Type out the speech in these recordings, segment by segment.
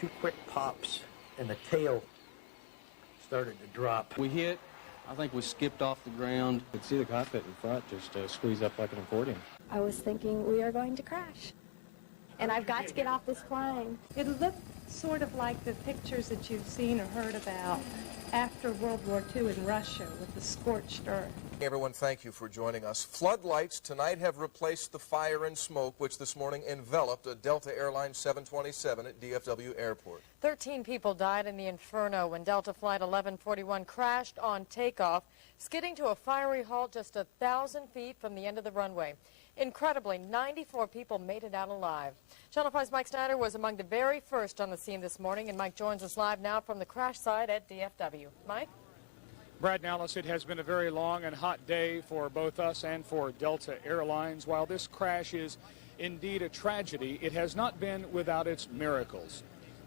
2 quick pops, and the tail started to drop. We hit. I think we skipped off the ground. You could see the cockpit in front just squeeze up like an accordion. I was thinking we are going to crash, and I've got to get off this plane. It looked sort of like the pictures that you've seen or heard about after World War II in Russia with the scorched earth. Everyone, thank you for joining us. Floodlights tonight have replaced the fire and smoke which this morning enveloped a Delta Airlines 727 at DFW Airport. 13 people died in the inferno when Delta Flight 1141 crashed on takeoff, skidding to a fiery halt just 1,000 feet from the end of the runway. Incredibly, 94 people made it out alive. Channel 5's Mike Snyder was among the very first on the scene this morning, and Mike joins us live now from the crash site at DFW. Mike? Brad Nallis, it has been a very long and hot day for both us and for Delta Airlines. While this crash is indeed a tragedy, it has not been without its miracles.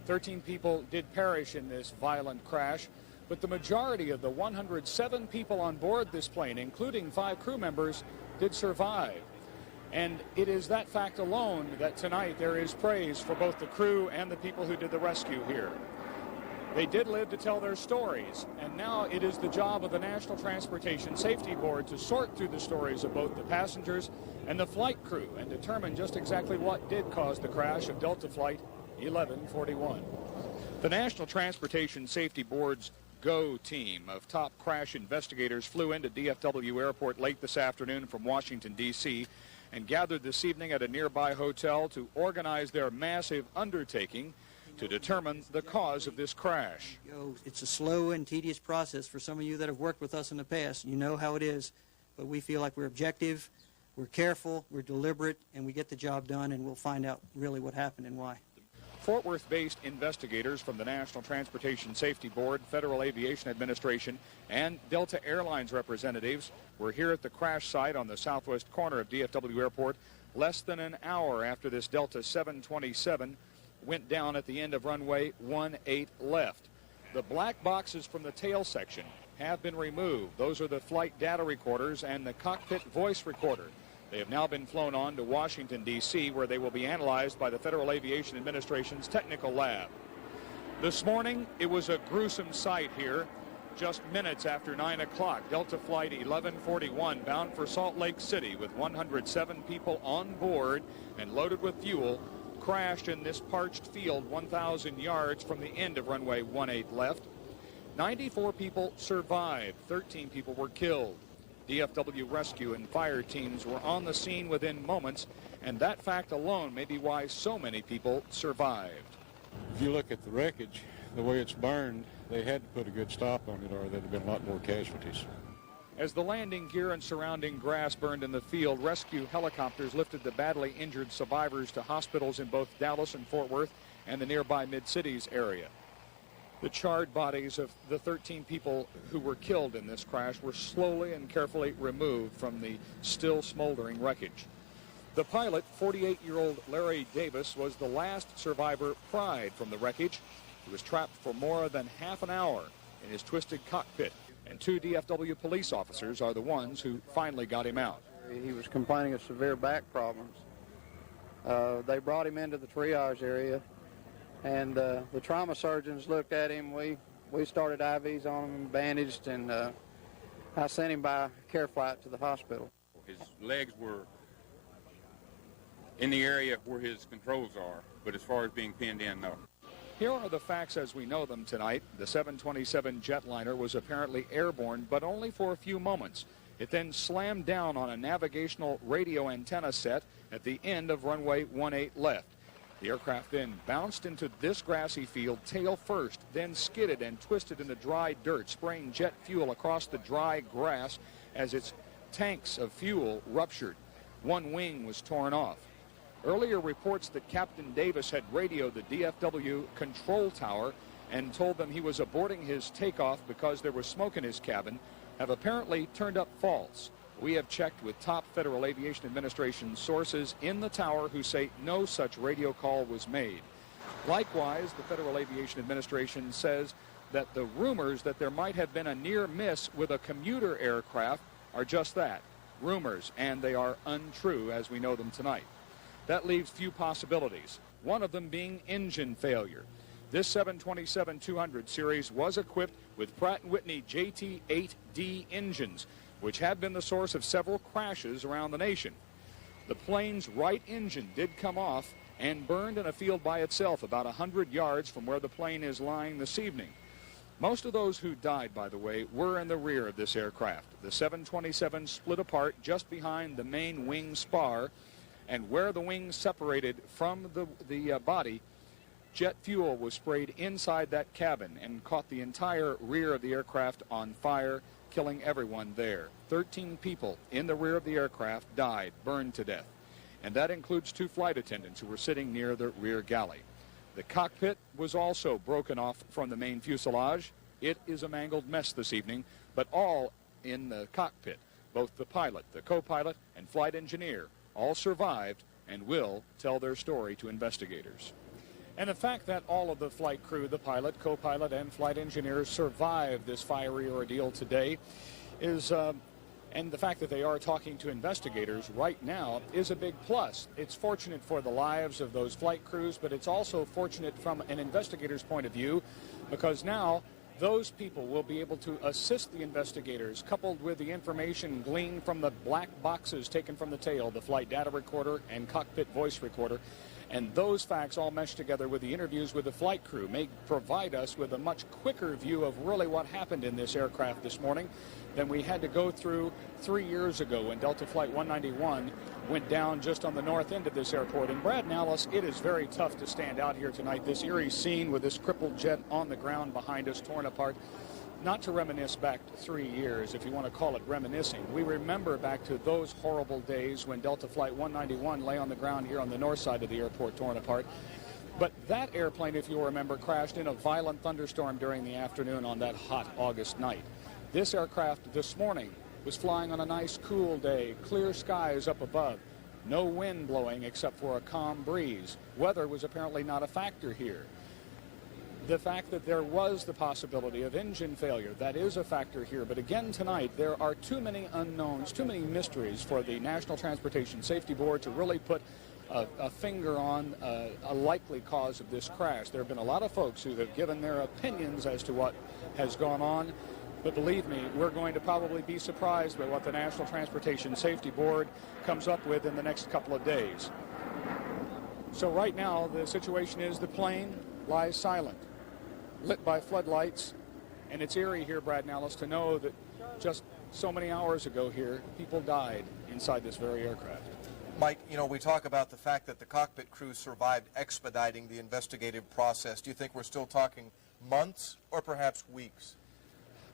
13 people did perish in this violent crash, but the majority of the 107 people on board this plane, including 5 crew members, did survive. And it is that fact alone that tonight there is praise for both the crew and the people who did the rescue here. They did live to tell their stories, and now it is the job of the National Transportation Safety Board to sort through the stories of both the passengers and the flight crew and determine just exactly what did cause the crash of Delta Flight 1141. The National Transportation Safety Board's GO team of top crash investigators flew into DFW Airport late this afternoon from Washington, D.C., and gathered this evening at a nearby hotel to organize their massive undertaking to determine the cause of this crash. It's a slow and tedious process for some of you that have worked with us in the past. You know how it is, but we feel like we're objective, we're careful, we're deliberate, and we get the job done, and we'll find out really what happened and why. Fort Worth-based investigators from the National Transportation Safety Board, Federal Aviation Administration, and Delta Airlines representatives were here at the crash site on the southwest corner of DFW Airport less than an hour after this Delta 727 went down at the end of runway 18 left. The black boxes from the tail section have been removed. Those are the flight data recorders and the cockpit voice recorder. They have now been flown on to Washington, D.C., where they will be analyzed by the Federal Aviation Administration's technical lab. This morning, it was a gruesome sight here. Just minutes after 9 o'clock, Delta Flight 1141, bound for Salt Lake City with 107 people on board and loaded with fuel, crashed in this parched field 1,000 yards from the end of runway 18 left. 94 people survived. 13 people were killed. DFW rescue and fire teams were on the scene within moments, and that fact alone may be why so many people survived. If you look at the wreckage, the way it's burned, they had to put a good stop on it or there'd have been a lot more casualties. As the landing gear and surrounding grass burned in the field, rescue helicopters lifted the badly injured survivors to hospitals in both Dallas and Fort Worth and the nearby Mid-Cities area. The charred bodies of the 13 people who were killed in this crash were slowly and carefully removed from the still smoldering wreckage. The pilot, 48-year-old Larry Davis, was the last survivor pried from the wreckage. He was trapped for more than half an hour in his twisted cockpit, and 2 DFW police officers are the ones who finally got him out. He was complaining of severe back problems. They brought him into the triage area, and the trauma surgeons looked at him. We started IVs on him, bandaged, and I sent him by care flight to the hospital. His legs were in the area where his controls are, but as far as being pinned in, no. Here are the facts as we know them tonight. The 727 jetliner was apparently airborne, but only for a few moments. It then slammed down on a navigational radio antenna set at the end of runway 18 left. The aircraft then bounced into this grassy field tail first, then skidded and twisted in the dry dirt, spraying jet fuel across the dry grass as its tanks of fuel ruptured. One wing was torn off. Earlier reports that Captain Davis had radioed the DFW control tower and told them he was aborting his takeoff because there was smoke in his cabin have apparently turned up false. We have checked with top Federal Aviation Administration sources in the tower who say no such radio call was made. Likewise, the Federal Aviation Administration says that the rumors that there might have been a near miss with a commuter aircraft are just that, rumors, and they are untrue as we know them tonight. That leaves few possibilities, one of them being engine failure. This 727-200 series was equipped with Pratt & Whitney JT-8D engines, which have been the source of several crashes around the nation. The plane's right engine did come off and burned in a field by itself about 100 yards from where the plane is lying this evening. Most of those who died, by the way, were in the rear of this aircraft. The 727 split apart just behind the main wing spar, and where the wings separated from the body, jet fuel was sprayed inside that cabin and caught the entire rear of the aircraft on fire, killing everyone there. 13 people in the rear of the aircraft died, burned to death. And that includes 2 flight attendants who were sitting near the rear galley. The cockpit was also broken off from the main fuselage. It is a mangled mess this evening, but all in the cockpit, both the pilot, the co-pilot, and flight engineer, all survived and will tell their story to investigators. And the fact that all of the flight crew, the pilot, co-pilot, and flight engineers survived this fiery ordeal today is, and the fact that they are talking to investigators right now is a big plus. It's fortunate for the lives of those flight crews, but it's also fortunate from an investigator's point of view, because now those people will be able to assist the investigators, coupled with the information gleaned from the black boxes taken from the tail, the flight data recorder and cockpit voice recorder. And those facts all meshed together with the interviews with the flight crew may provide us with a much quicker view of really what happened in this aircraft this morning than we had to go through 3 years ago when Delta Flight 191 went down just on the north end of this airport. And Brad and Alice, it is very tough to stand out here tonight, this eerie scene with this crippled jet on the ground behind us, torn apart. Not to reminisce back to 3 years, if you want to call it reminiscing. We remember back to those horrible days when Delta Flight 191 lay on the ground here on the north side of the airport, torn apart. But that airplane, if you'll remember, crashed in a violent thunderstorm during the afternoon on that hot August night. This aircraft this morning was flying on a nice cool day, clear skies up above, no wind blowing except for a calm breeze. Weather was apparently not a factor here. The fact that there was the possibility of engine failure, that is a factor here. But again tonight, there are too many unknowns, too many mysteries for the National Transportation Safety Board to really put a finger on a likely cause of this crash. There have been a lot of folks who have given their opinions as to what has gone on. But believe me, we're going to probably be surprised by what the National Transportation Safety Board comes up with in the next couple of days. So right now, the situation is the plane lies silent, lit by floodlights, and it's eerie here, Brad and Alice, to know that just so many hours ago here, people died inside this very aircraft. Mike, you know, we talk about the fact that the cockpit crew survived expediting the investigative process. Do you think we're still talking months or perhaps weeks?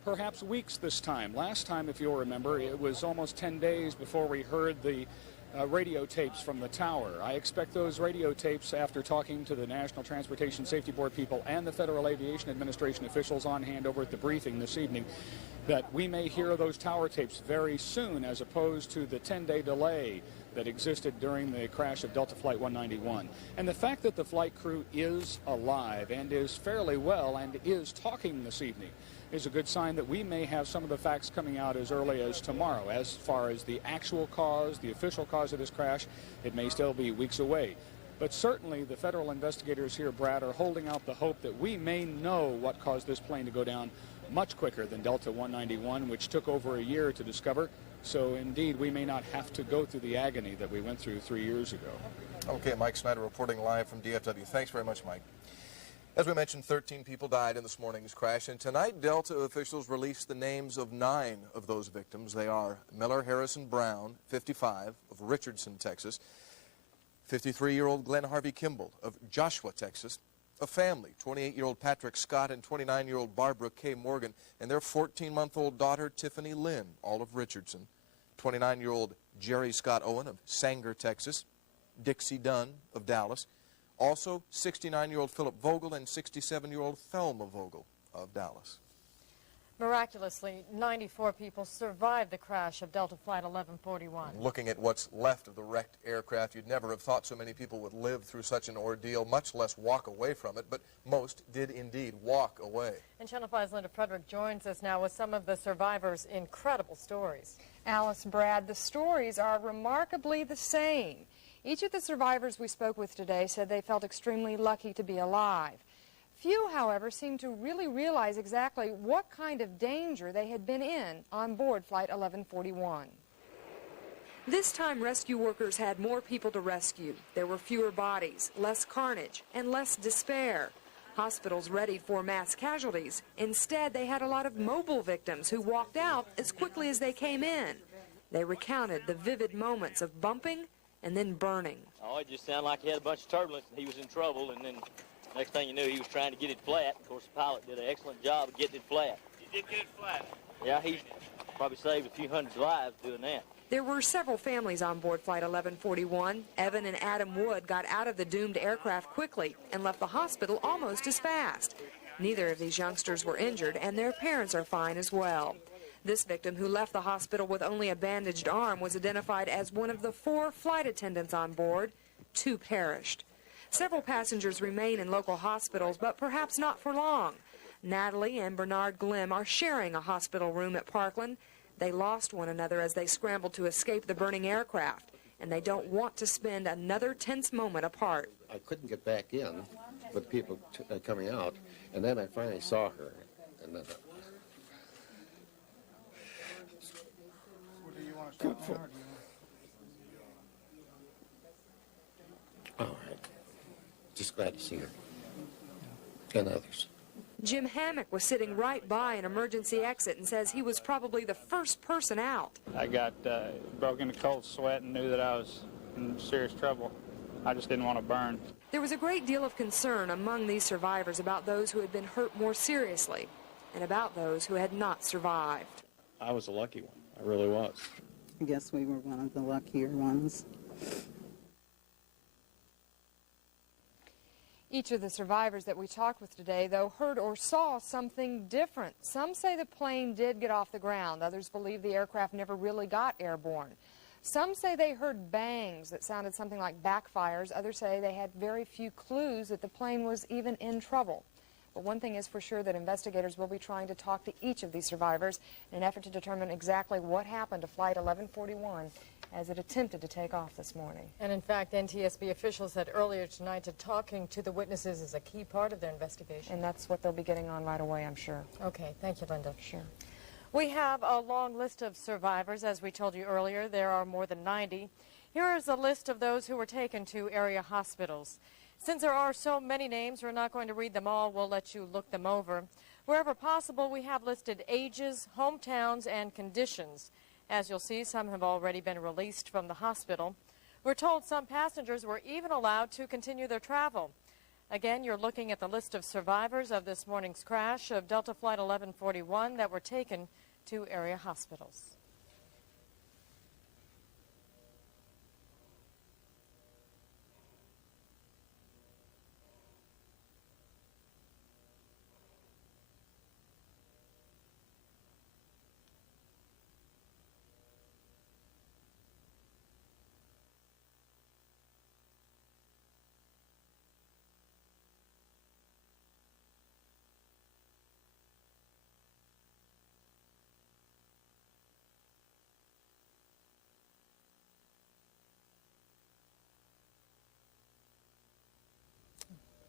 Perhaps weeks this time. Last time, if you'll remember, it was almost 10 days before we heard the radio tapes from the tower. I expect those radio tapes, after talking to the National Transportation Safety Board people and the Federal Aviation Administration officials on hand over at the briefing this evening, that we may hear those tower tapes very soon, as opposed to the 10-day delay that existed during the crash of Delta Flight 191. And the fact that the flight crew is alive and is fairly well and is talking this evening is a good sign that we may have some of the facts coming out as early as tomorrow. As far as the actual cause, the official cause of this crash, it may still be weeks away. But certainly the federal investigators here, Brad, are holding out the hope that we may know what caused this plane to go down much quicker than Delta 191, which took over a year to discover. So indeed, we may not have to go through the agony that we went through 3 years ago. Okay, Mike Snyder reporting live from DFW. Thanks very much, Mike. As we mentioned, 13 people died in this morning's crash, and tonight Delta officials released the names of 9 of those victims. They are Miller Harrison Brown, 55, of Richardson, Texas, 53-year-old 𝗗𝗲𝗶𝗵𝘁 of Joshua, Texas, a family, 28-year-old Patrick Scott and 29-year-old Barbara K. Morgan, and their 14-month-old daughter, Tiffany Lynn, all of Richardson, 29-year-old Jerry Scott Owen of Sanger, Texas, Dixie Dunn of Dallas, also 69-year-old Philip Vogel and 67-year-old Thelma Vogel of Dallas. Miraculously, 94 people survived the crash of Delta Flight 1141. Looking at what's left of the wrecked aircraft, you'd never have thought so many people would live through such an ordeal, much less walk away from it, but most did indeed walk away. And Channel 5's Linda Frederick joins us now with some of the survivors' incredible stories. Alice, Brad, the stories are remarkably the same. Each of the survivors we spoke with today said they felt extremely lucky to be alive. Few, however, seemed to really realize exactly what kind of danger they had been in on board Flight 1141. This time, rescue workers had more people to rescue. There were fewer bodies, less carnage, and less despair. Hospitals readied for mass casualties. Instead, they had a lot of mobile victims who walked out as quickly as they came in. They recounted the vivid moments of bumping and then burning. Oh, it just sounded like he had a bunch of turbulence and he was in trouble, and then next thing you knew, he was trying to get it flat. Of course, the pilot did an excellent job of getting it flat. He did get it flat. Yeah, he probably saved a few hundred lives doing that. There were several families on board Flight 1141. Evan and Adam Wood got out of the doomed aircraft quickly and left the hospital almost as fast. Neither of these youngsters were injured, and their parents are fine as well. This victim, who left the hospital with only a bandaged arm, was identified as one of the 4 flight attendants on board. 2 perished. Several passengers remain in local hospitals, but perhaps not for long. Natalie and Bernard Glimm are sharing a hospital room at Parkland. They lost one another as they scrambled to escape the burning aircraft, and they don't want to spend another tense moment apart. I couldn't get back in with people coming out, and then I finally saw her. And then, all right. Just glad to see her. And others. Jim Hammock was sitting right by an emergency exit and says he was probably the first person out. I got broke into cold sweat and knew that I was in serious trouble. I just didn't want to burn. There was a great deal of concern among these survivors about those who had been hurt more seriously and about those who had not survived. I was a lucky one. I really was. I guess we were one of the luckier ones. Each of the survivors that we talked with today, though, heard or saw something different. Some say the plane did get off the ground. Others believe the aircraft never really got airborne. Some say they heard bangs that sounded something like backfires. Others say they had very few clues that the plane was even in trouble. But one thing is for sure, that investigators will be trying to talk to each of these survivors in an effort to determine exactly what happened to Flight 1141 as it attempted to take off this morning. And in fact, NTSB officials said earlier tonight that talking to the witnesses is a key part of their investigation. And that's what they'll be getting on right away, I'm sure. Okay, thank you, Linda. Sure. We have a long list of survivors. As we told you earlier, there are more than 90. Here is a list of those who were taken to area hospitals. Since there are so many names, we're not going to read them all. We'll let you look them over. Wherever possible, we have listed ages, hometowns, and conditions. As you'll see, some have already been released from the hospital. We're told some passengers were even allowed to continue their travel. Again, you're looking at the list of survivors of this morning's crash of Delta Flight 1141 that were taken to area hospitals.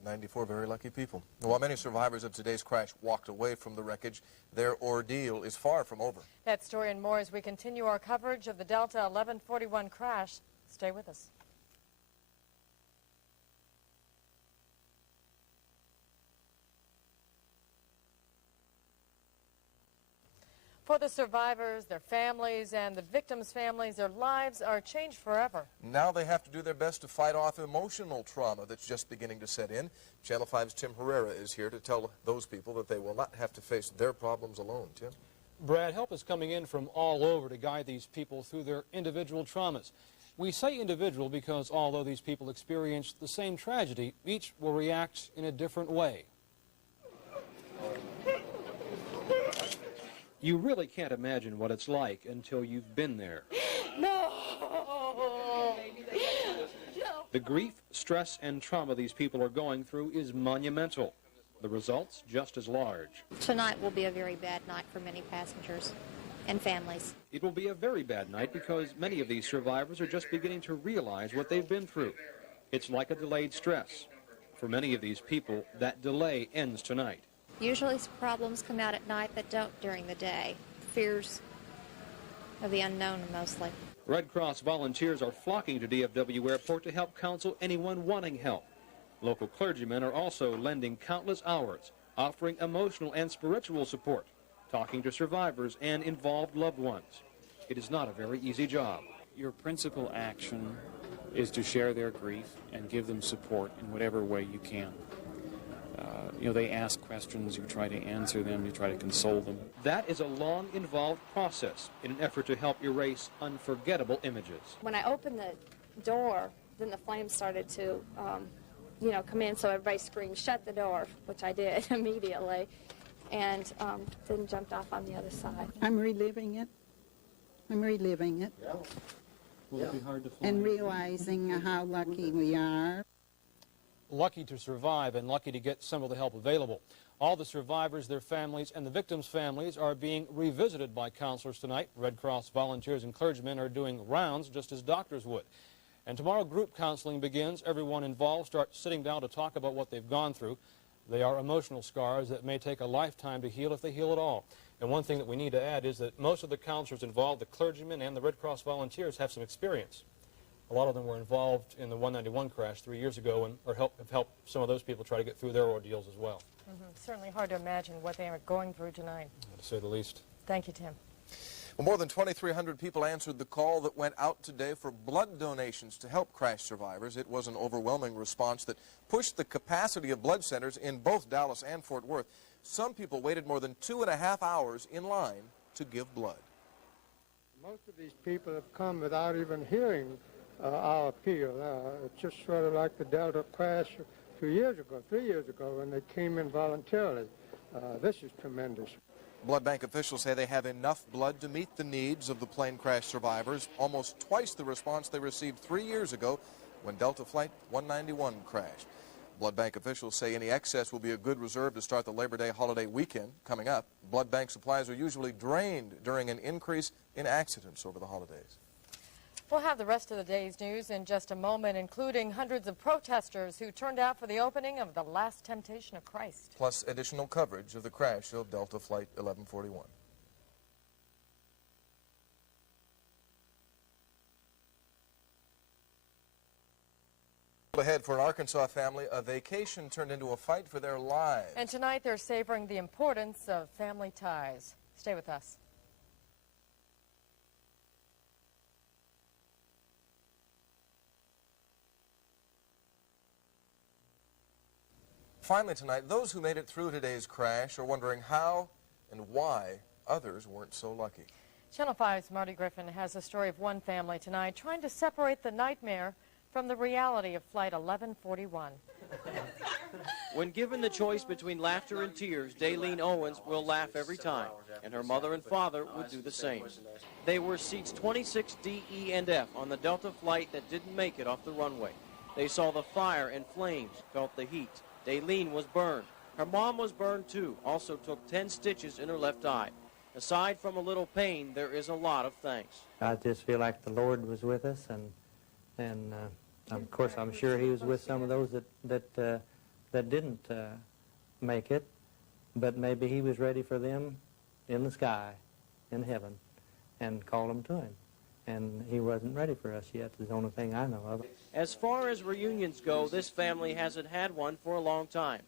"94 very lucky people." While many survivors of today's crash walked away from the wreckage, their ordeal is far from over. That story and more as we continue our coverage of the Delta 1141 crash. Stay with us. For the survivors, their families, and the victims' families, their lives are changed forever. Now they have to do their best to fight off emotional trauma that's just beginning to set in. Channel 5's Tim Herrera is here to tell those people that they will not have to face their problems alone. Tim? Brad, help is coming in from all over to guide these people through their individual traumas. We say individual because although these people experienced the same tragedy, each will react in a different way. You really can't imagine what it's like until you've been there. No! The grief, stress, and trauma these people are going through is monumental. The results just as large. Tonight will be a very bad night for many passengers and families. It will be a very bad night because many of these survivors are just beginning to realize what they've been through. It's like a delayed stress. For many of these people, that delay ends tonight. Usually problems come out at night that don't during the day. Fears of the unknown mostly. Red Cross volunteers are flocking to DFW Airport to help counsel anyone wanting help. Local clergymen are also lending countless hours, offering emotional and spiritual support, talking to survivors and involved loved ones. It is not a very easy job. Your principal action is to share their grief and give them support in whatever way you can. They ask questions, you try to answer them, you try to console them. That is a long, involved process in an effort to help erase unforgettable images. When I opened the door, then the flames started to, come in, so everybody screamed, "Shut the door," which I did immediately, and then jumped off on the other side. I'm reliving it. Will it be hard to fly? And realizing how lucky we are. Lucky to survive and lucky to get some of the help available. All the survivors, their families, and the victims' families are being revisited by counselors tonight. Red Cross volunteers and clergymen are doing rounds just as doctors would. And tomorrow group counseling begins. Everyone involved starts sitting down to talk about what they've gone through. They are emotional scars that may take a lifetime to heal if they heal at all. And one thing that we need to add is that most of the counselors involved, the clergymen and the Red Cross volunteers, have some experience. A lot of them were involved in the 191 crash 3 years ago and have helped some of those people try to get through their ordeals as well. Certainly hard to imagine what they are going through tonight. To say the least. Thank you, Tim. Well, more than 2,300 people answered the call that went out today for blood donations to help crash survivors. It was an overwhelming response that pushed the capacity of blood centers in both Dallas and Fort Worth. Some people waited more than 2.5 hours in line to give blood. Most of these people have come without even hearing our appeal. It's just sort of like the Delta crash 3 years ago, when they came in voluntarily. This is tremendous. Blood bank officials say they have enough blood to meet the needs of the plane crash survivors, almost twice the response they received 3 years ago when Delta Flight 191 crashed. Blood bank officials say any excess will be a good reserve to start the Labor Day holiday weekend coming up. Blood bank supplies are usually drained during an increase in accidents over the holidays. We'll have the rest of the day's news in just a moment, including hundreds of protesters who turned out for the opening of the Last Temptation of Christ. Plus additional coverage of the crash of Delta Flight 1141. Ahead for an Arkansas family, a vacation turned into a fight for their lives. And tonight they're savoring the importance of family ties. Stay with us. Finally tonight, those who made it through today's crash are wondering how and why others weren't so lucky. Channel 5's Marty Griffin has a story of one family tonight trying to separate the nightmare from the reality of Flight 1141. When given the choice between laughter and tears, 𝗗𝗓𝗓 Owens will laugh every time, and her mother and father would do the same. They were seats 26, D, E, and F on the Delta flight that didn't make it off the runway. They saw the fire and flames, felt the heat. 𝗗𝗓𝗓 was burned. Her mom was burned too, also took 10 stitches in her left eye. Aside from a little pain, there is a lot of thanks. I just feel like the Lord was with us, and of course I'm sure he was with some of those that didn't make it, but maybe he was ready for them in the sky, in heaven, and called them to him. And he wasn't ready for us yet, is the only thing I know of. As far as reunions go, this family hasn't had one for a long time.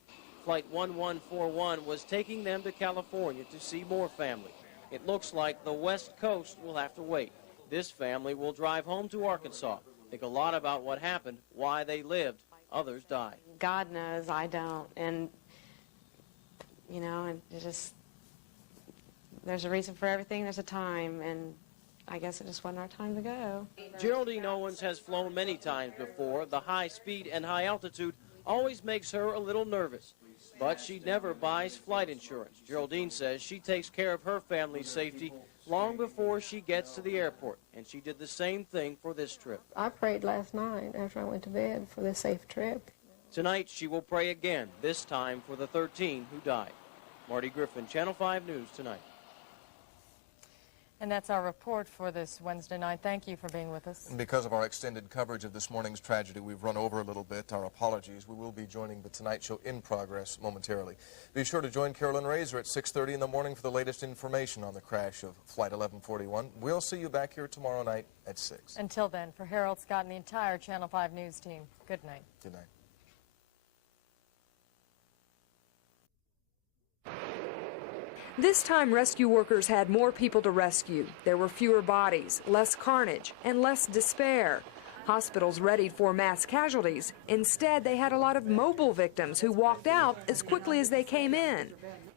Flight 1141 was taking them to California to see more family. It looks like the West Coast will have to wait. This family will drive home to Arkansas, think a lot about what happened, why they lived, others died. God knows, I don't, and and it just, there's a reason for everything, there's a time, and I guess it just wasn't our time to go. 𝗗𝗓𝗓 Owens has flown many times before. The high speed and high altitude always makes her a little nervous, but she never buys flight insurance. 𝗗𝗓𝗓 says she takes care of her family's safety long before she gets to the airport, and she did the same thing for this trip. I prayed last night after I went to bed for this safe trip. Tonight she will pray again, this time for the 13 who died. Marty Griffin, Channel 5 News Tonight. And that's our report for this Wednesday night. Thank you for being with us. And because of our extended coverage of this morning's tragedy, we've run over a little bit. Our apologies. We will be joining the Tonight Show in progress momentarily. Be sure to join Carolyn Razor at 6:30 in the morning for the latest information on the crash of Flight 1141. We'll see you back here tomorrow night at 6. Until then, for Harold Scott and the entire Channel 5 News team, good night. Good night. This time, rescue workers had more people to rescue. There were fewer bodies, less carnage, and less despair. Hospitals readied for mass casualties. Instead, they had a lot of mobile victims who walked out as quickly as they came in.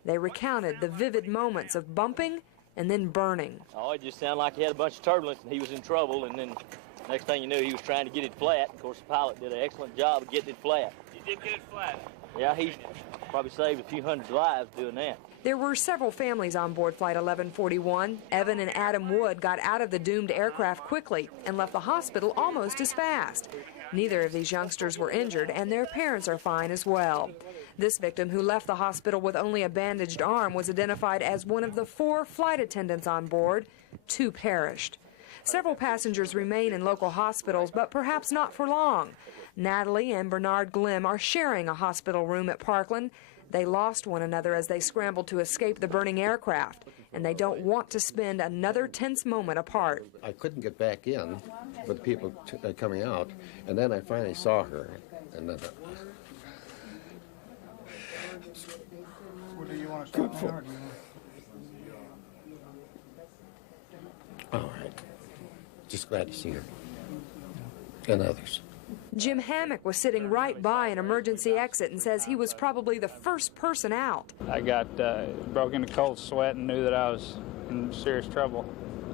They recounted the vivid moments of bumping and then burning. Oh, it just sounded like he had a bunch of turbulence and he was in trouble, and then next thing you knew, he was trying to get it flat. Of course, the pilot did an excellent job of getting it flat. You did get it flat? Yeah, he probably saved a few hundred lives doing that. There were several families on board Flight 1141. Evan and Adam Wood got out of the doomed aircraft quickly and left the hospital almost as fast. Neither of these youngsters were injured, and their parents are fine as well. This victim, who left the hospital with only a bandaged arm, was identified as one of the 4 flight attendants on board. 2 perished. Several passengers remain in local hospitals, but perhaps not for long. Natalie and Bernard Glimm are sharing a hospital room at Parkland. They lost one another as they scrambled to escape the burning aircraft, and they don't want to spend another tense moment apart. I couldn't get back in with people coming out, and then I finally saw her. And then, Well, do you want to stop now, or do you want... all right. Just glad to see her. And others. Jim Hammock was sitting right by an emergency exit and says he was probably the first person out. I got broke into cold sweat and knew that I was in serious trouble.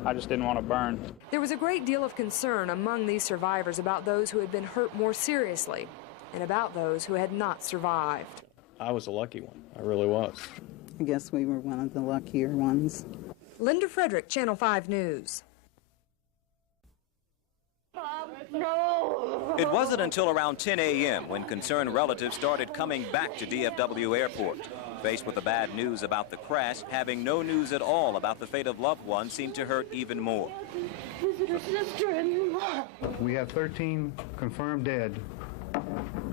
I just didn't want to burn. There was a great deal of concern among these survivors about those who had been hurt more seriously and about those who had not survived. I was a lucky one. I really was. I guess we were one of the luckier ones. Linda Frederick, Channel 5 News. No. It wasn't until around 10 a.m. when concerned relatives started coming back to DFW Airport. Faced with the bad news about the crash, having no news at all about the fate of loved ones seemed to hurt even more. Your sister and your mom. We have 13 confirmed dead.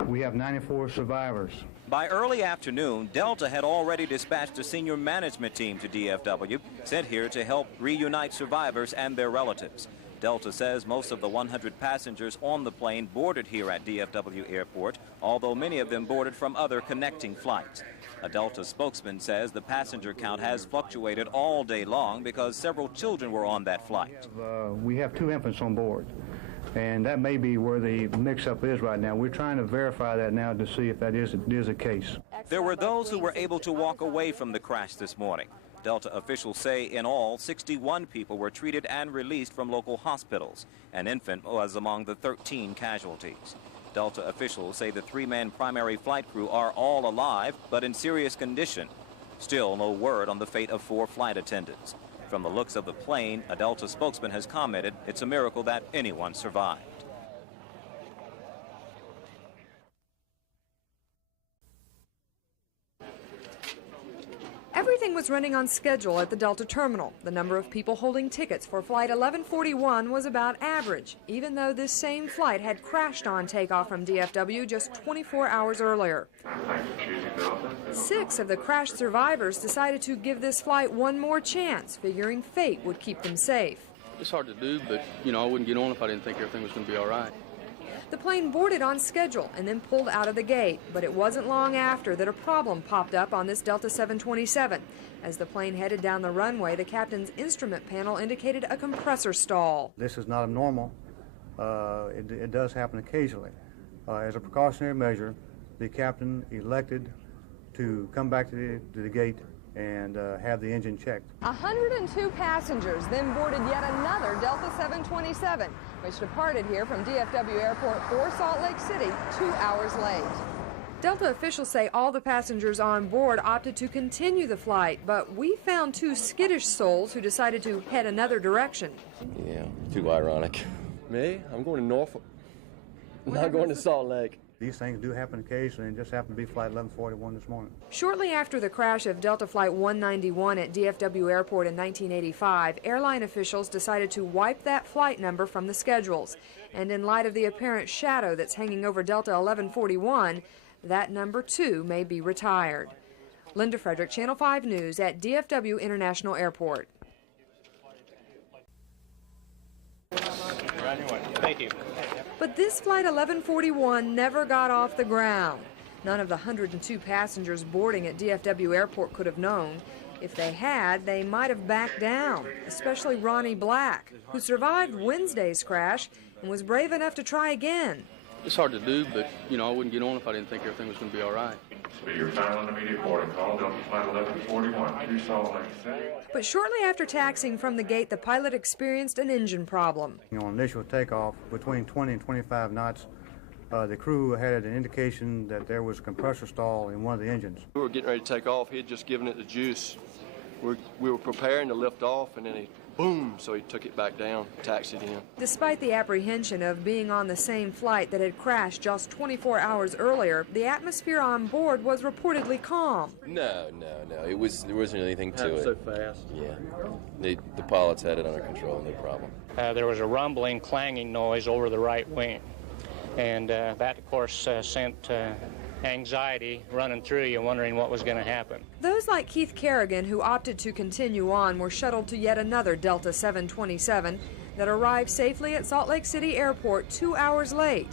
We have 94 survivors. By early afternoon, Delta had already dispatched a senior management team to DFW, sent here to help reunite survivors and their relatives. Delta says most of the 100 passengers on the plane boarded here at DFW Airport, although many of them boarded from other connecting flights. A Delta spokesman says the passenger count has fluctuated all day long because several children were on that flight. We have 2 infants on board, and that may be where the mix-up is right now. We're trying to verify that now to see if that is the case. There were those who were able to walk away from the crash this morning. Delta officials say in all, 61 people were treated and released from local hospitals. An infant was among the 13 casualties. Delta officials say the 3-man primary flight crew are all alive, but in serious condition. Still no word on the fate of 4 flight attendants. From the looks of the plane, a Delta spokesman has commented it's a miracle that anyone survived. Everything was running on schedule at the Delta terminal. The number of people holding tickets for Flight 1141 was about average, even though this same flight had crashed on takeoff from DFW just 24 hours earlier. 6 of the crash survivors decided to give this flight one more chance, figuring fate would keep them safe. It's hard to do, but, I wouldn't get on if I didn't think everything was going to be all right. The plane boarded on schedule and then pulled out of the gate, but it wasn't long after that a problem popped up on this Delta 727. As the plane headed down the runway, the captain's instrument panel indicated a compressor stall. This is not abnormal. It does happen occasionally. As a precautionary measure, the captain elected to come back to the gate and have the engine checked. 102 passengers then boarded yet another Delta 727, which departed here from DFW Airport for Salt Lake City 2 hours late. Delta officials say all the passengers on board opted to continue the flight, but we found 2 skittish souls who decided to head another direction. Yeah, too ironic. Me? I'm going to Norfolk. I'm not going to Salt Lake. These things do happen occasionally, and just happened to be Flight 1141 this morning. Shortly after the crash of Delta Flight 191 at DFW Airport in 1985, airline officials decided to wipe that flight number from the schedules. And in light of the apparent shadow that's hanging over Delta 1141, that number too may be retired. Linda Frederick, Channel 5 News at DFW International Airport. Thank you. But this Flight 1141 never got off the ground. None of the 102 passengers boarding at DFW Airport could have known. If they had, they might have backed down, especially Ronnie Black, who survived Wednesday's crash and was brave enough to try again. It's hard to do, but, you know, I wouldn't get on if I didn't think everything was going to be all right. Your final and immediate boarding call, Delta Flight 1141 to Salt Lake City. But shortly after taxiing from the gate, the pilot experienced an engine problem. On initial takeoff, between 20 and 25 knots, the crew had an indication that there was a compressor stall in one of the engines. We were getting ready to take off. He had just given it the juice. We were preparing to lift off, and then he, boom, so he took it back down, taxied in. Despite the apprehension of being on the same flight that had crashed just 24 hours earlier, the atmosphere on board was reportedly calm. No. There wasn't anything to it. So fast. Yeah. The pilots had it under control, no problem. There was a rumbling, clanging noise over the right wing. And that, of course, sent anxiety running through you, wondering what was going to happen. Those like Keith Kerrigan, who opted to continue on, were shuttled to yet another Delta 727 that arrived safely at Salt Lake City Airport 2 hours late.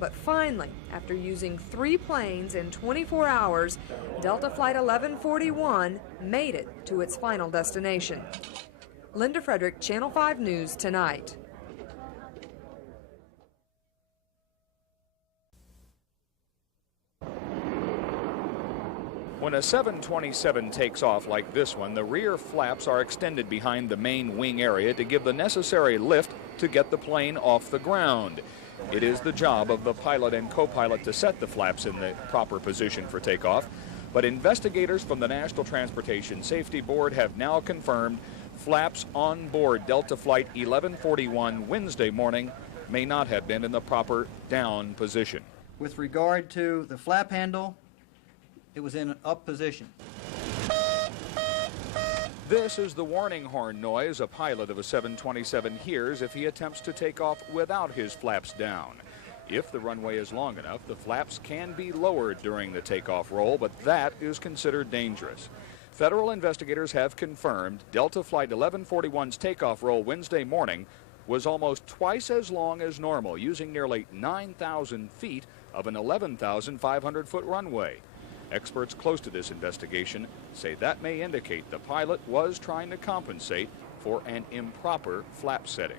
But finally, after using 3 planes in 24 hours, Delta Flight 1141 made it to its final destination. Linda Frederick, Channel 5 News Tonight. When a 727 takes off like this one, the rear flaps are extended behind the main wing area to give the necessary lift to get the plane off the ground. It is the job of the pilot and co-pilot to set the flaps in the proper position for takeoff, but investigators from the National Transportation Safety Board have now confirmed flaps on board Delta Flight 1141 Wednesday morning may not have been in the proper down position. With regard to the flap handle, it was in an up position. This is the warning horn noise a pilot of a 727 hears if he attempts to take off without his flaps down. If the runway is long enough, the flaps can be lowered during the takeoff roll, but that is considered dangerous. Federal investigators have confirmed Delta Flight 1141's takeoff roll Wednesday morning was almost twice as long as normal, using nearly 9,000 feet of an 11,500-foot runway. Experts close to this investigation say that may indicate the pilot was trying to compensate for an improper flap setting.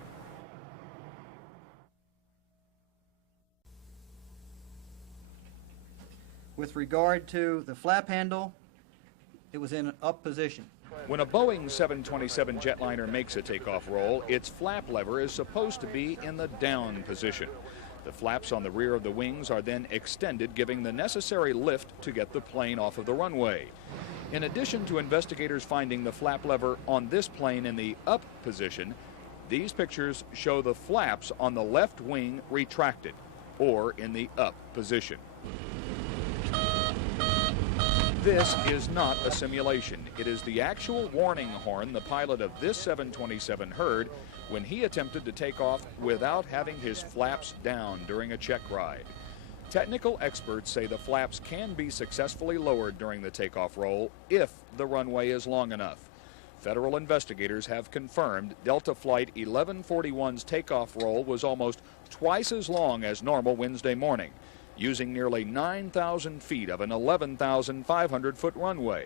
With regard to the flap handle, it was in an up position. When a Boeing 727 jetliner makes a takeoff roll, its flap lever is supposed to be in the down position. The flaps on the rear of the wings are then extended, giving the necessary lift to get the plane off of the runway. In addition to investigators finding the flap lever on this plane in the up position, these pictures show the flaps on the left wing retracted, or in the up position. This is not a simulation. It is the actual warning horn the pilot of this 727 heard when he attempted to take off without having his flaps down during a check ride. Technical experts say the flaps can be successfully lowered during the takeoff roll if the runway is long enough. Federal investigators have confirmed Delta Flight 1141's takeoff roll was almost twice as long as normal Wednesday morning, using nearly 9,000 feet of an 11,500-foot runway.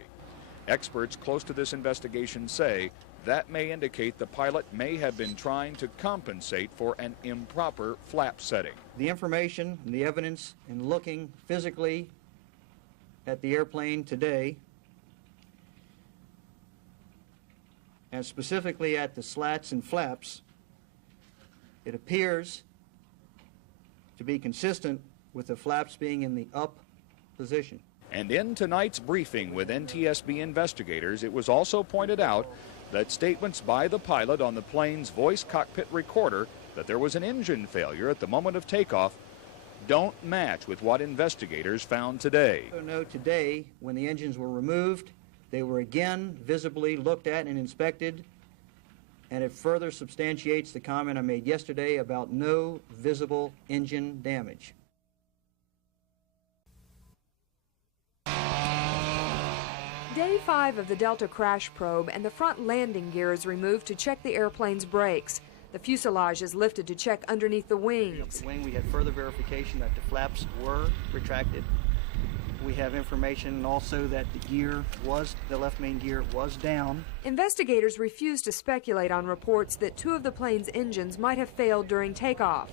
Experts close to this investigation say that may indicate the pilot may have been trying to compensate for an improper flap setting. The information and the evidence in looking physically at the airplane today, and specifically at the slats and flaps, it appears to be consistent with the flaps being in the up position. And in tonight's briefing with NTSB investigators, it was also pointed out that statements by the pilot on the plane's voice cockpit recorder that there was an engine failure at the moment of takeoff don't match with what investigators found today. So no, today, when the engines were removed, they were again visibly looked at and inspected, and it further substantiates the comment I made yesterday about no visible engine damage. Day 5 of the Delta crash probe, and the front landing gear is removed to check the airplane's brakes. The fuselage is lifted to check underneath the wings. The wing, we had further verification that the flaps were retracted. We have information also that the left main gear was down. Investigators refuse to speculate on reports that 2 of the plane's engines might have failed during takeoff.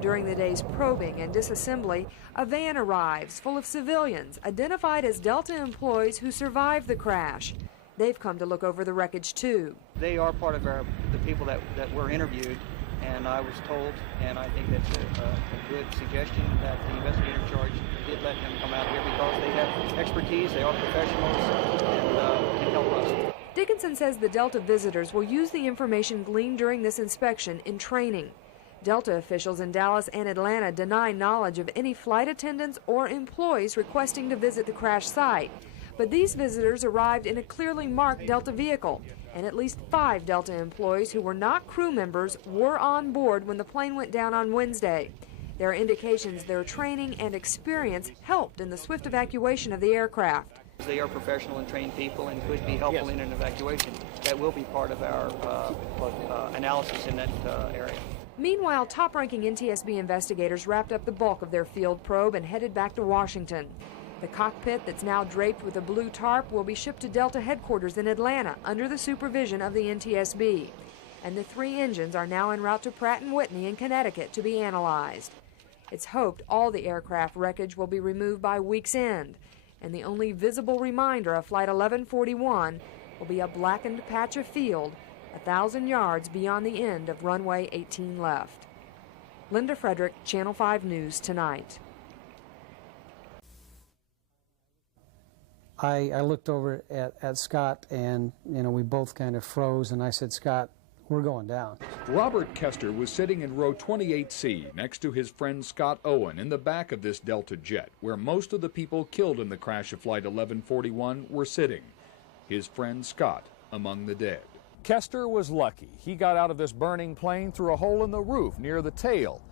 During the day's probing and disassembly, a van arrives full of civilians identified as Delta employees who survived the crash. They've come to look over the wreckage too. They are part of the people that were interviewed, and I was told, and I think that's a good suggestion, that the investigator in charge did let them come out here because they have expertise, they are professionals, and can help us. Dickinson says the Delta visitors will use the information gleaned during this inspection in training. Delta officials in Dallas and Atlanta deny knowledge of any flight attendants or employees requesting to visit the crash site. But these visitors arrived in a clearly marked Delta vehicle, and at least 5 Delta employees who were not crew members were on board when the plane went down on Wednesday. There are indications their training and experience helped in the swift evacuation of the aircraft. They are professional and trained people and could be helpful in an evacuation. That will be part of our analysis in that area. Meanwhile, top-ranking NTSB investigators wrapped up the bulk of their field probe and headed back to Washington. The cockpit that's now draped with a blue tarp will be shipped to Delta headquarters in Atlanta under the supervision of the NTSB. And the 3 engines are now en route to Pratt & Whitney in Connecticut to be analyzed. It's hoped all the aircraft wreckage will be removed by week's end, and the only visible reminder of Flight 1141 will be a blackened patch of field 1,000 yards beyond the end of runway 18 left. Linda Frederick, Channel 5 News Tonight. I looked over at Scott, and we both kind of froze, and I said, Scott, we're going down. Robert Kester was sitting in row 28C next to his friend Scott Owen in the back of this Delta jet, where most of the people killed in the crash of Flight 1141 were sitting. His friend Scott among the dead. Kester was lucky. He got out of this burning plane through a hole in the roof near the tail.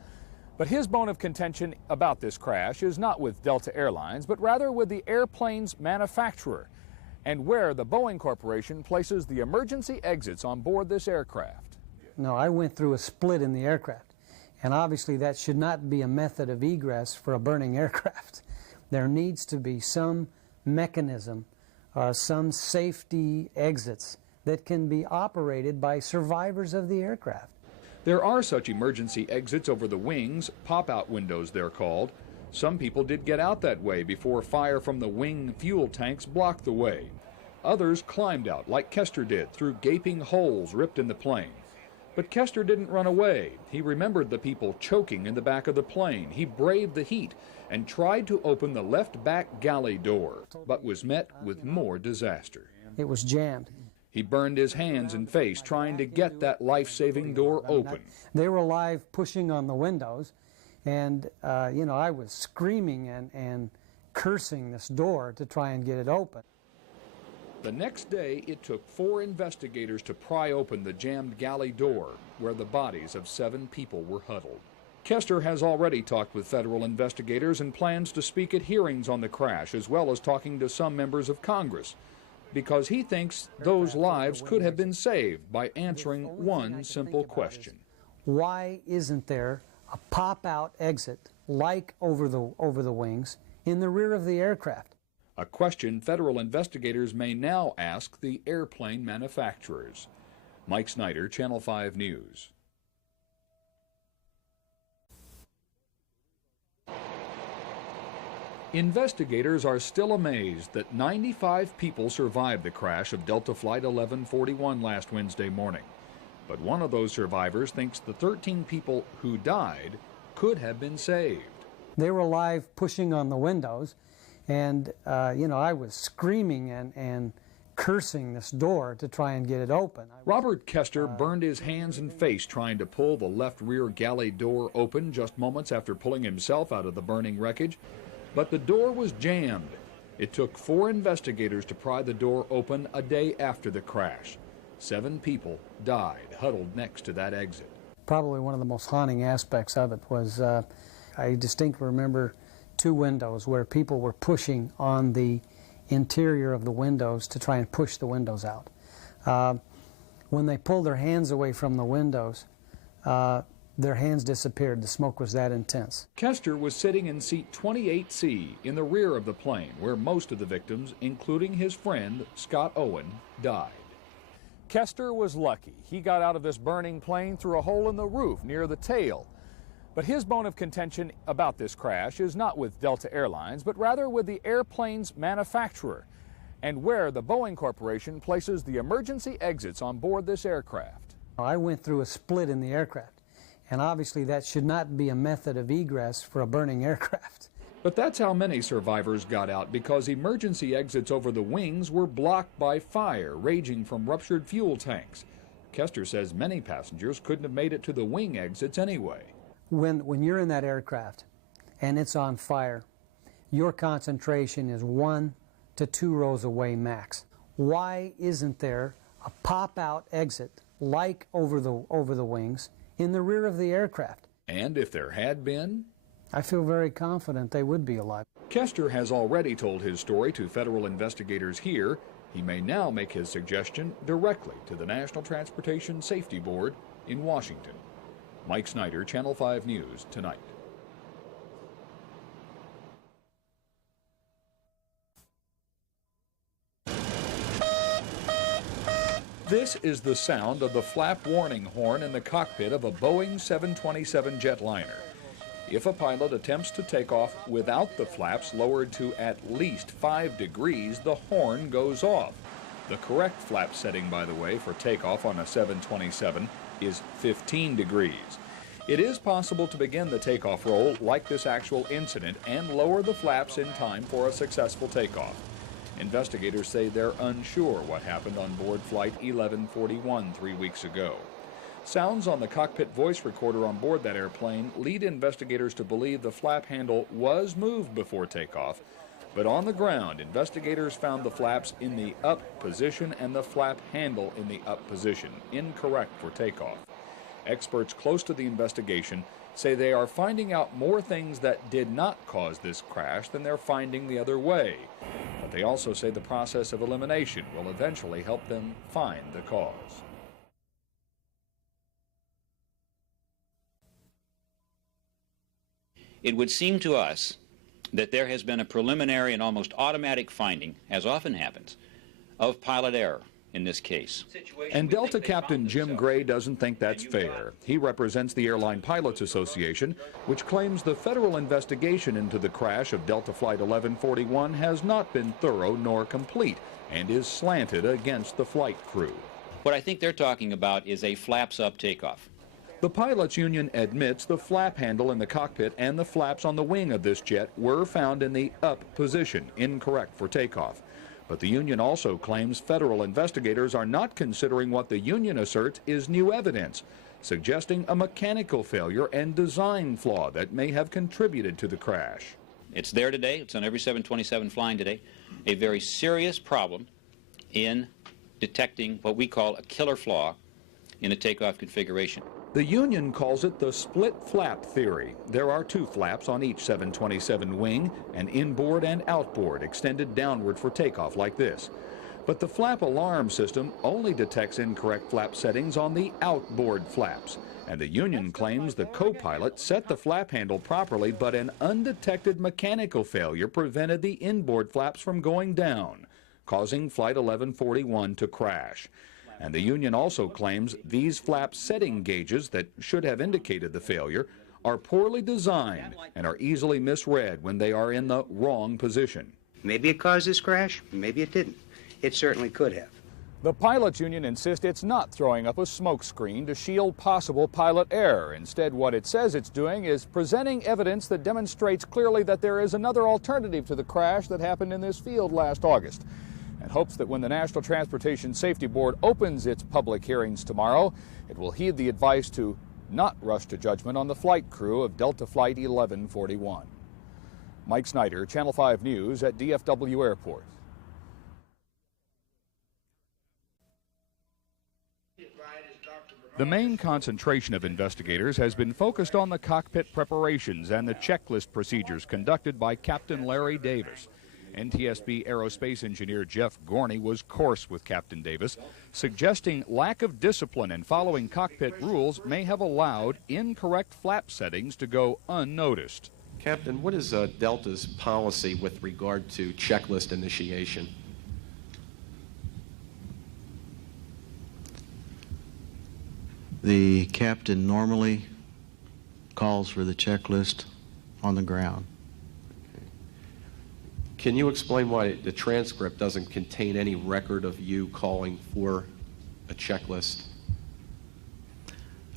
But his bone of contention about this crash is not with Delta Airlines, but rather with the airplane's manufacturer and where the Boeing Corporation places the emergency exits on board this aircraft. No, I went through a split in the aircraft, and obviously that should not be a method of egress for a burning aircraft. There needs to be some mechanism, some safety exits that can be operated by survivors of the aircraft. There are such emergency exits over the wings, pop-out windows they're called. Some people did get out that way before fire from the wing fuel tanks blocked the way. Others climbed out, like Kester did, through gaping holes ripped in the plane. But Kester didn't run away. He remembered the people choking in the back of the plane. He braved the heat and tried to open the left back galley door, but was met with more disaster. It was jammed. He burned his hands and face trying to get that life-saving door open. They were live pushing on the windows, and I was screaming and cursing this door to try and get it open. The next day, it took 4 investigators to pry open the jammed galley door, where the bodies of 7 people were huddled. Kester has already talked with federal investigators and plans to speak at hearings on the crash, as well as talking to some members of Congress, because he thinks those lives could have been saved by answering one simple question. Why isn't there a pop-out exit, like over the wings, in the rear of the aircraft? A question federal investigators may now ask the airplane manufacturers. Mike Snyder, Channel 5 News. Investigators are still amazed that 95 people survived the crash of Delta Flight 1141 last Wednesday morning. But one of those survivors thinks the 13 people who died could have been saved. They were live pushing on the windows, and I was screaming and cursing this door to try and get it open. Robert 𝗗𝗲𝗏 burned his hands and face trying to pull the left rear galley door open just moments after pulling himself out of the burning wreckage, but the door was jammed. It took 4 investigators to pry the door open a day after the crash. 7 people died huddled next to that exit. Probably one of the most haunting aspects of it was I distinctly remember 2 windows where people were pushing on the interior of the windows to try and push the windows out. When they pulled their hands away from the windows, their hands disappeared. The smoke was that intense. 𝗗𝗲𝗏 was sitting in seat 28C in the rear of the plane, where most of the victims, including his friend Scott Owen, died. 𝗗𝗗𝗏 was lucky. He got out of this burning plane through a hole in the roof near the tail. But his bone of contention about this crash is not with Delta Airlines, but rather with the airplane's manufacturer, and where the Boeing Corporation places the emergency exits on board this aircraft. I went through a split in the aircraft, and obviously that should not be a method of egress for a burning aircraft. But that's how many survivors got out, because emergency exits over the wings were blocked by fire raging from ruptured fuel tanks. 𝗗𝗏𝗏 says many passengers couldn't have made it to the wing exits anyway. When you're in that aircraft and it's on fire, your concentration is 1 to 2 rows away max. Why isn't there a pop-out exit like over the wings in the rear of the aircraft? And if there had been, I feel very confident they would be alive. 𝗗𝗏𝗏 has already told his story to federal investigators here. He may now make his suggestion directly to the National Transportation Safety Board in Washington. Mike Snyder, Channel 5 News, Tonight. This is the sound of the flap warning horn in the cockpit of a Boeing 727 jetliner. If a pilot attempts to take off without the flaps lowered to at least 5 degrees, the horn goes off. The correct flap setting, by the way, for takeoff on a 727 is 15 degrees. It is possible to begin the takeoff roll like this actual incident and lower the flaps in time for a successful takeoff. Investigators say they're unsure what happened on board Flight 1141 3 weeks ago. Sounds on the cockpit voice recorder on board that airplane lead investigators to believe the flap handle was moved before takeoff, but on the ground, investigators found the flaps in the up position and the flap handle in the up position, incorrect for takeoff. Experts close to the investigation say they are finding out more things that did not cause this crash than they're finding the other way. But they also say the process of elimination will eventually help them find the cause. It would seem to us that there has been a preliminary and almost automatic finding, as often happens, of pilot error in this case. And Delta Captain 𝗔𝗂𝗴𝗂𝗀 doesn't think that's fair. He represents the Airline Pilots Association, which claims the federal investigation into the crash of Delta Flight 1141 has not been thorough nor complete and is slanted against the flight crew. What I think they're talking about is a flaps-up takeoff. The pilots' union admits the flap handle in the cockpit and the flaps on the wing of this jet were found in the up position, incorrect for takeoff. But the union also claims federal investigators are not considering what the union asserts is new evidence, suggesting a mechanical failure and design flaw that may have contributed to the crash. It's there today. It's on every 727 flying today. A very serious problem in detecting what we call a killer flaw in a takeoff configuration. The union calls it the split flap theory. There are 2 flaps on each 727 wing, an inboard and outboard extended downward for takeoff like this. But the flap alarm system only detects incorrect flap settings on the outboard flaps. And the union claims the co-pilot set the flap handle properly, but an undetected mechanical failure prevented the inboard flaps from going down, causing Flight 1141 to crash. And the union also claims these flap setting gauges that should have indicated the failure are poorly designed and are easily misread when they are in the wrong position. Maybe it caused this crash, maybe it didn't. It certainly could have. The pilots' union insists it's not throwing up a smoke screen to shield possible pilot error. Instead, what it says it's doing is presenting evidence that demonstrates clearly that there is another alternative to the crash that happened in this field last August. and hopes that when the National Transportation Safety Board opens its public hearings tomorrow, it will heed the advice to not rush to judgment on the flight crew of Delta Flight 1141. Mike Snyder, Channel 5 News at DFW Airport. The main concentration of investigators has been focused on the cockpit preparations and the checklist procedures conducted by Captain Larry Davis. NTSB aerospace engineer 𝗗𝗂𝗴𝗵𝘁 was coarse with Captain Davis, suggesting lack of discipline in following cockpit rules may have allowed incorrect flap settings to go unnoticed. Captain, what is Delta's policy with regard to checklist initiation? The captain normally calls for the checklist on the ground. Can you explain why the transcript doesn't contain any record of you calling for a checklist?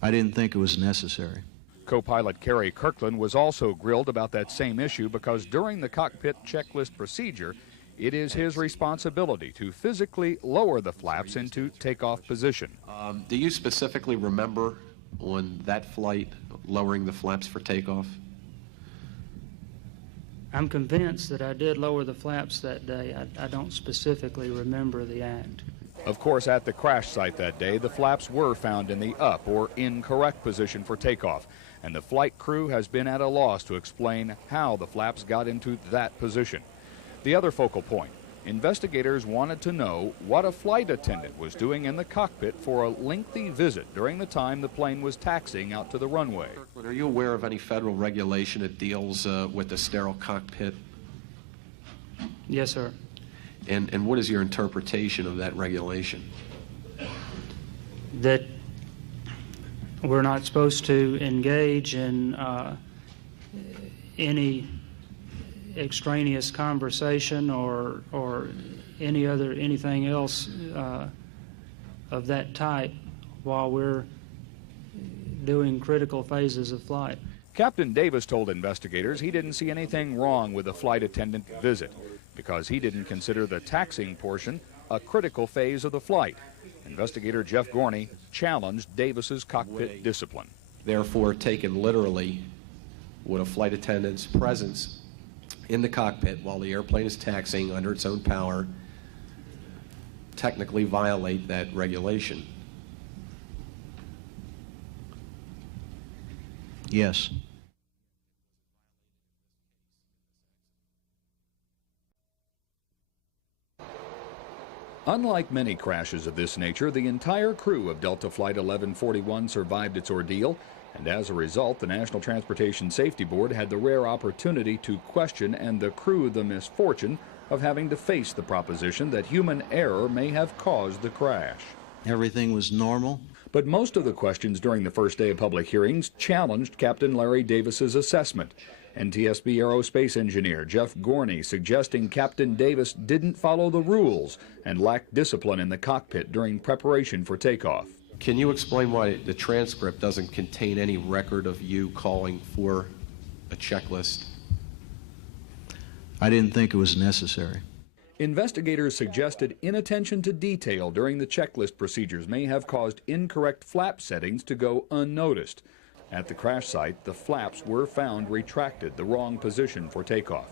I didn't think it was necessary. Co-pilot Kerry Kirkland was also grilled about that same issue because during the cockpit checklist procedure, it is his responsibility to physically lower the flaps into takeoff position. Do you specifically remember on that flight lowering the flaps for takeoff? I'm convinced that I did lower the flaps that day. I don't specifically remember the act. Of course, at the crash site that day, the flaps were found in the up or incorrect position for takeoff, and the flight crew has been at a loss to explain how the flaps got into that position. The other focal point, investigators wanted to know what a flight attendant was doing in the cockpit for a lengthy visit during the time the plane was taxiing out to the runway. Are you aware of any federal regulation that deals with the sterile cockpit? Yes, sir. And what is your interpretation of that regulation? That we're not supposed to engage in any extraneous conversation or anything else of that type while we're doing critical phases of flight. Captain Davis told investigators he didn't see anything wrong with the flight attendant visit because he didn't consider the taxiing portion a critical phase of the flight. Investigator 𝗗𝗂𝗴𝗵𝘁 challenged Davis's cockpit discipline. Therefore, taken literally, would a flight attendant's presence in the cockpit while the airplane is taxiing under its own power technically violate that regulation? Yes. Unlike many crashes of this nature, the entire crew of Delta Flight 1141 survived its ordeal, and as a result, the National Transportation Safety Board had the rare opportunity to question and the crew the misfortune of having to face the proposition that human error may have caused the crash. Everything was normal. But most of the questions during the first day of public hearings challenged Captain Larry Davis's assessment. NTSB aerospace engineer 𝗗𝗂𝗴𝗵𝘁 suggesting Captain Davis didn't follow the rules and lacked discipline in the cockpit during preparation for takeoff. Can you explain why the transcript doesn't contain any record of you calling for a checklist? I didn't think it was necessary. Investigators suggested inattention to detail during the checklist procedures may have caused incorrect flap settings to go unnoticed. At the crash site, the flaps were found retracted, the wrong position for takeoff.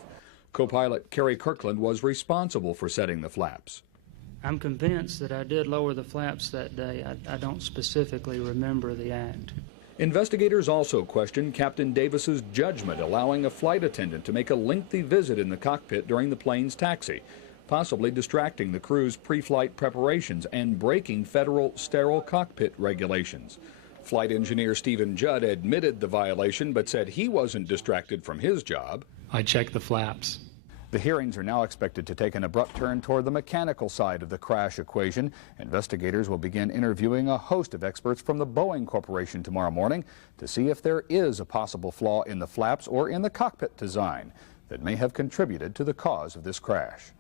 Co-pilot Kerry Kirkland was responsible for setting the flaps. I'm convinced that I did lower the flaps that day. I don't specifically remember the act. Investigators also questioned Captain Davis's judgment allowing a flight attendant to make a lengthy visit in the cockpit during the plane's taxi, possibly distracting the crew's pre-flight preparations and breaking federal sterile cockpit regulations. Flight engineer Stephen Judd admitted the violation but said he wasn't distracted from his job. I checked the flaps. The hearings are now expected to take an abrupt turn toward the mechanical side of the crash equation. Investigators will begin interviewing a host of experts from the Boeing Corporation tomorrow morning to see if there is a possible flaw in the flaps or in the cockpit design that may have contributed to the cause of this crash.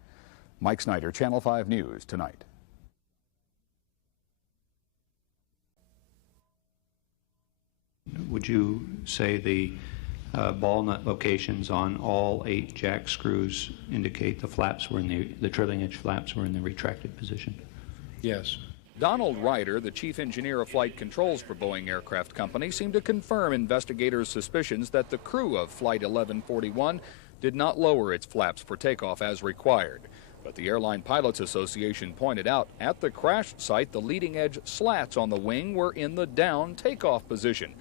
Mike Snyder, Channel 5 News, tonight. Would you say the ball nut locations on all 8 jack screws indicate the flaps were in the trailing edge flaps were in the retracted position. Yes. Donald Ryder, the chief engineer of flight controls for Boeing Aircraft Company, seemed to confirm investigators' suspicions that the crew of Flight 1141 did not lower its flaps for takeoff as required. But the Airline Pilots Association pointed out at the crash site the leading edge slats on the wing were in the down takeoff position,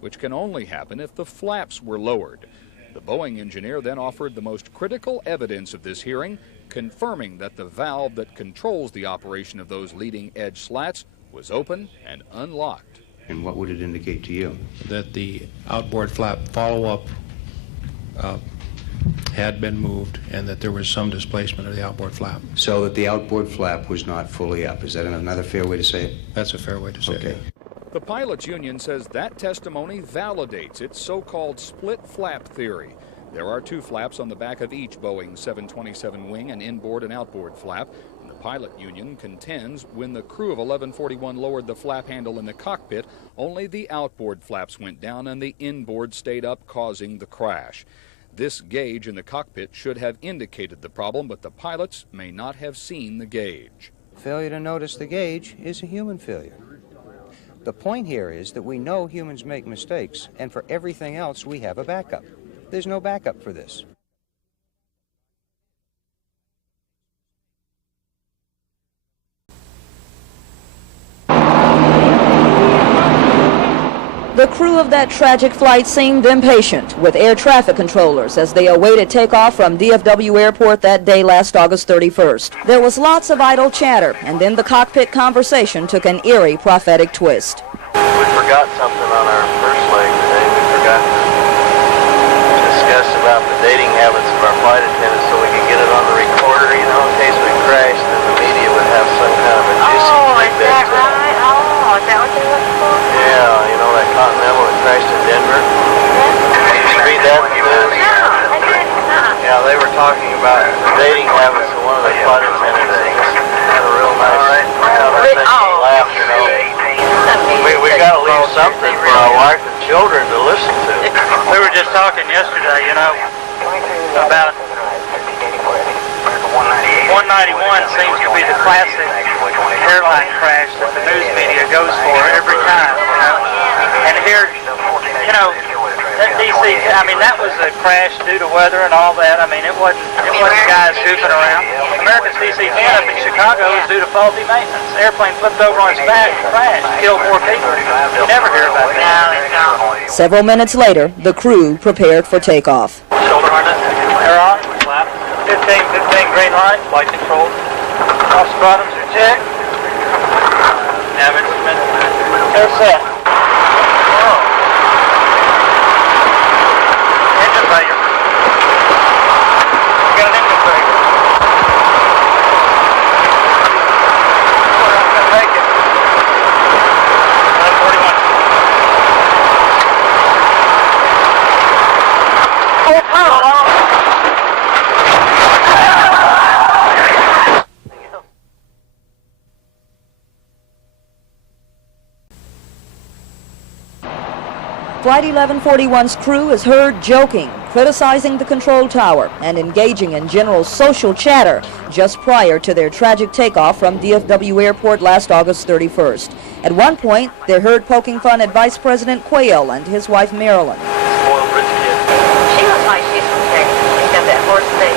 which can only happen if the flaps were lowered. The Boeing engineer then offered the most critical evidence of this hearing, confirming that the valve that controls the operation of those leading edge slats was open and unlocked. And what would it indicate to you? That the outboard flap follow-up had been moved and that there was some displacement of the outboard flap. So that the outboard flap was not fully up. Is that another fair way to say it? That's a fair way to say it. The pilots' union says that testimony validates its so-called split flap theory. There are 2 flaps on the back of each Boeing 727 wing, an inboard and outboard flap. And the pilot union contends when the crew of 1141 lowered the flap handle in the cockpit, only the outboard flaps went down and the inboard stayed up, causing the crash. This gauge in the cockpit should have indicated the problem, but the pilots may not have seen the gauge. Failure to notice the gauge is a human failure. The point here is that we know humans make mistakes, and for everything else we have a backup. There's no backup for this. The crew of that tragic flight seemed impatient with air traffic controllers as they awaited takeoff from DFW Airport that day last August 31st. There was lots of idle chatter, and then the cockpit conversation took an eerie prophetic twist. We forgot something on our first leg today. We forgot to discuss about the dating habits of our flight attendants so we could get it on the recorder, you know, in case we crashed and the media would have some kind of a juicy tidbit. Is that right? Oh, is that what you're looking for? Yeah, you know that Continental that crashed in Denver? Did you read that? No, I didn't. Yeah, they were talking about the dating habits of one of the flight attendants. Had a real nice conversation. He laughed, you know. We got to leave something for our wife and children to listen to. We were just talking yesterday, you know, about 191 seems to be the classic airline crash that the news media goes for every time, you know. And here, you know, that DC, I mean, that was a crash due to weather and all that. I mean, it wasn't guys goofing around. American's DC-10 up in Chicago was due to faulty maintenance. The airplane flipped over on its back and crashed, killed more people. You never hear about that. Several minutes later, the crew prepared for takeoff. Shoulder harness, they're on. 15 green light, flight control. Cross bottoms are checked. Nav instruments, they're set. Engine failure. We got an engine failure. We're not going to make it. 1141. Oh, power! Flight 1141's crew is heard joking, criticizing the control tower, and engaging in general social chatter just prior to their tragic takeoff from DFW Airport last August 31st. At one point, they're heard poking fun at Vice President 𝗂𝗏 and his wife Marilyn. She looks like she's from Texas. She's got that horse face.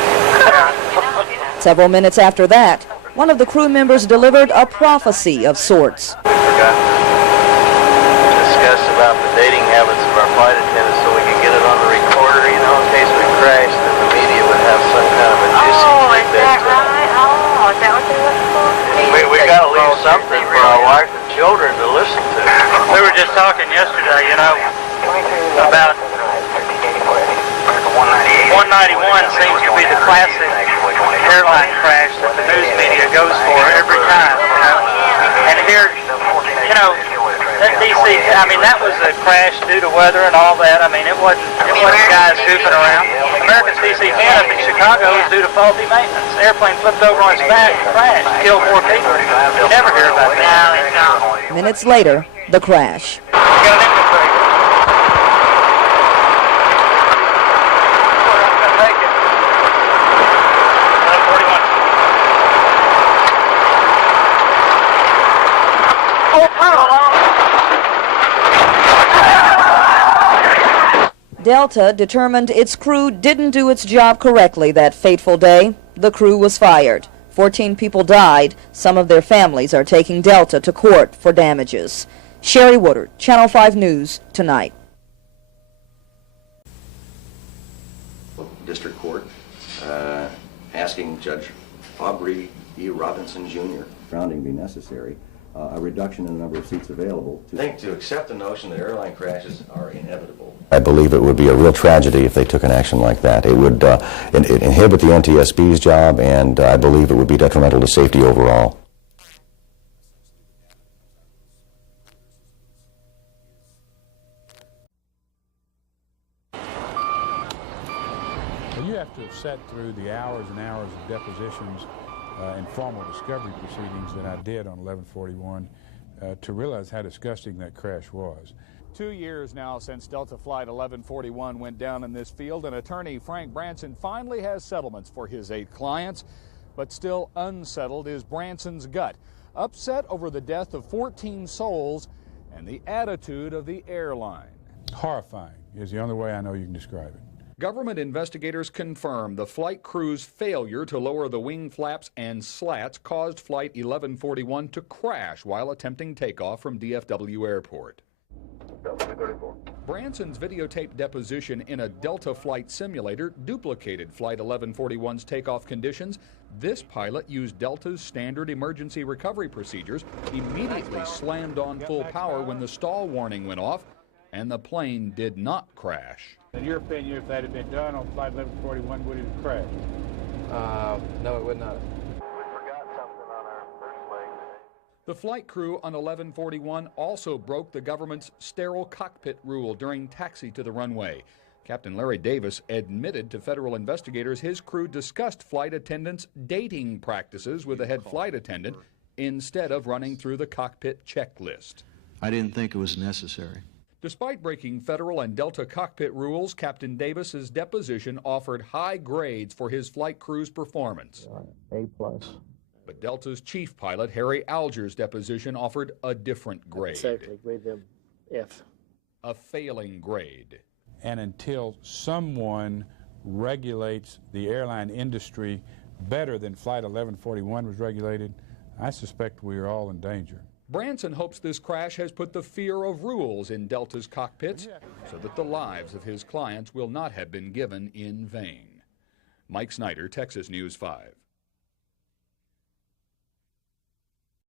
Several minutes after that, one of the crew members delivered a prophecy of sorts. Discuss about the dating habits of our flight attendants so we could get it on the recorder, you know, in case we crashed and the media would have some kind of a juicy tidbit. Is that right? Oh, is that what you're looking for? We got to leave something for our wife and children to listen to. We were just talking yesterday, you know, about 191 seems to be the classic airline crash that the news media goes for every time, you know. And here, you know, that DC, I mean, that was a crash due to weather and all that. I mean, it wasn't guys goofing around. American's DC-10 up in Chicago was due to faulty maintenance. The airplane flipped over on its back and crashed, killed more people. You never hear about that. Minutes later, the crash. We got an engine failure. Delta determined its crew didn't do its job correctly that fateful day. The crew was fired. 14 people died. Some of their families are taking Delta to court for damages. Sherry Woodard, Channel 5 News, tonight. District Court asking Judge Aubrey E. Robinson, Jr. Grounding be necessary, a reduction in the number of seats available. I think to accept the notion that airline crashes are inevitable. I believe it would be a real tragedy if they took an action like that. It would inhibit the NTSB's job, and I believe it would be detrimental to safety overall. You have to have sat through the hours and hours of depositions and formal discovery proceedings that I did on 1141 to realize how disgusting that crash was. 2 years now since Delta Flight 1141 went down in this field, and attorney Frank Branson finally has settlements for his 8 clients. But still unsettled is Branson's gut, upset over the death of 14 souls and the attitude of the airline. Horrifying is the only way I know you can describe it. Government investigators confirm the flight crew's failure to lower the wing flaps and slats caused Flight 1141 to crash while attempting takeoff from DFW Airport. Branson's videotaped deposition in a Delta flight simulator duplicated Flight 1141's takeoff conditions. This pilot used Delta's standard emergency recovery procedures, immediately slammed on full power when the stall warning went off, and the plane did not crash. In your opinion, if that had been done on Flight 1141, would it have crashed? No, it would not. The flight crew on 1141 also broke the government's sterile cockpit rule during taxi to the runway. Captain Larry Davis admitted to federal investigators his crew discussed flight attendants' dating practices with the head flight attendant instead of running through the cockpit checklist. I didn't think it was necessary. Despite breaking federal and Delta cockpit rules, Captain Davis's deposition offered high grades for his flight crew's performance. A+. But Delta's chief pilot, Harry Alger's deposition offered a different grade. Safely grade them F. A failing grade. And until someone regulates the airline industry better than Flight 1141 was regulated, I suspect we are all in danger. Branson hopes this crash has put the fear of rules in Delta's cockpits so that the lives of his clients will not have been given in vain. Mike Snyder, Texas News 5.